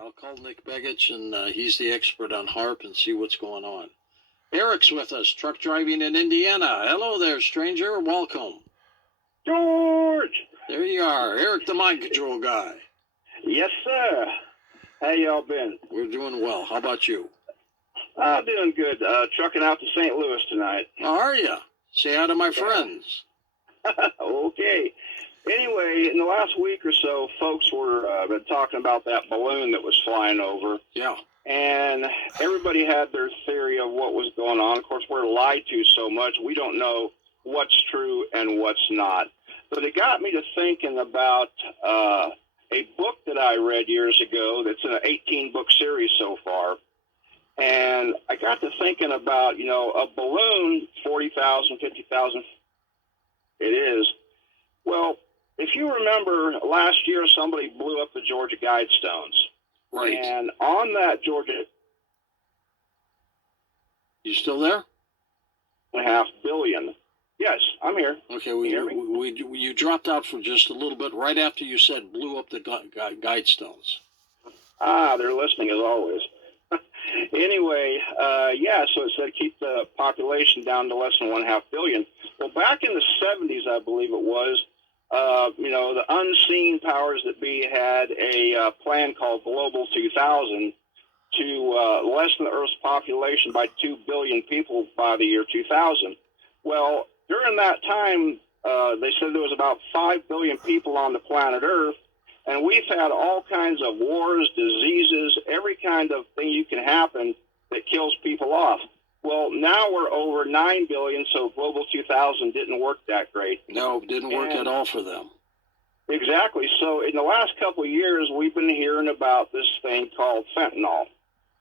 I'll call Nick Begich, and he's the expert on HAARP, and see what's going on. Eric's with us, truck driving in Indiana. Hello there, stranger. Welcome. George! There you are, Eric, the mind control guy. Yes, sir. How y'all been? We're doing well. How about you? Doing good. Trucking out to St. Louis tonight. How are you? Say hi to my friends. Okay. Anyway, in the last week or so, folks were been talking about that balloon that was flying over. Yeah. And everybody had their theory of what was going on. Of course, we're lied to so much, we don't know what's true and what's not. But it got me to thinking about a book that I read years ago that's in an 18-book series so far. And I got to thinking about, a balloon, 40,000, 50,000, it is. Well, if you remember last year, somebody blew up the Georgia Guidestones. Right. And on that Georgia... You still there? $1.5 billion. Yes, I'm here. Okay, you dropped out for just a little bit right after you said blew up the Guidestones. They're listening as always. Anyway, so it said keep the population down to less than 1.5 billion. Well, back in the 70s, I believe it was, the unseen powers that be had a plan called Global 2000 to lessen the Earth's population by 2 billion people by the year 2000. Well, during that time, they said there was about 5 billion people on the planet Earth, and we've had all kinds of wars, diseases, every kind of thing you can happen that kills people off. Well, now we're over 9 billion, so Global 2000 didn't work that great. No, it didn't work at all for them. Exactly. So in the last couple of years, we've been hearing about this thing called fentanyl.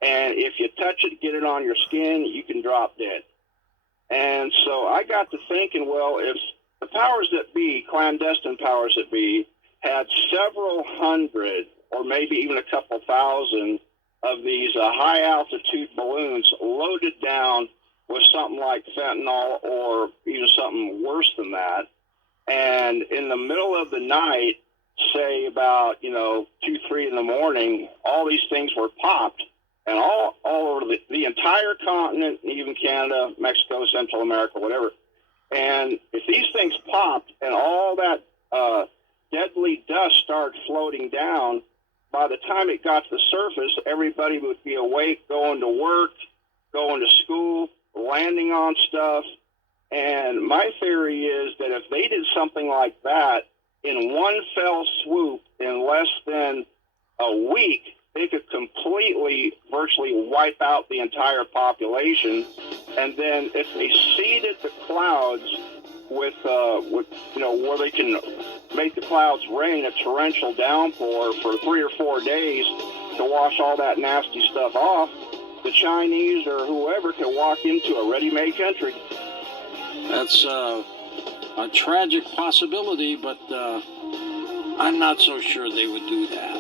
And if you touch it, get it on your skin, you can drop dead. And so I got to thinking, well, if the powers that be, clandestine powers that be, had several hundred or maybe even a couple thousand of these high-altitude balloons loaded down with something like fentanyl or even something worse than that, and in the middle of the night, say about, 2, 3 in the morning, all these things were popped, and all over the entire continent, even Canada, Mexico, Central America, whatever. And if these things popped and all that deadly dust started floating down, by the time it got to the surface, everybody would be awake, going to work, going to school, landing on stuff. And my theory is that if they did something like that in one fell swoop in less than a week, they could completely, virtually wipe out the entire population. And then if they seeded the clouds with where they can make the clouds rain, a torrential downpour for 3 or 4 days to wash all that nasty stuff off, the Chinese or whoever can walk into a ready-made country. That's a tragic possibility, but I'm not so sure they would do that.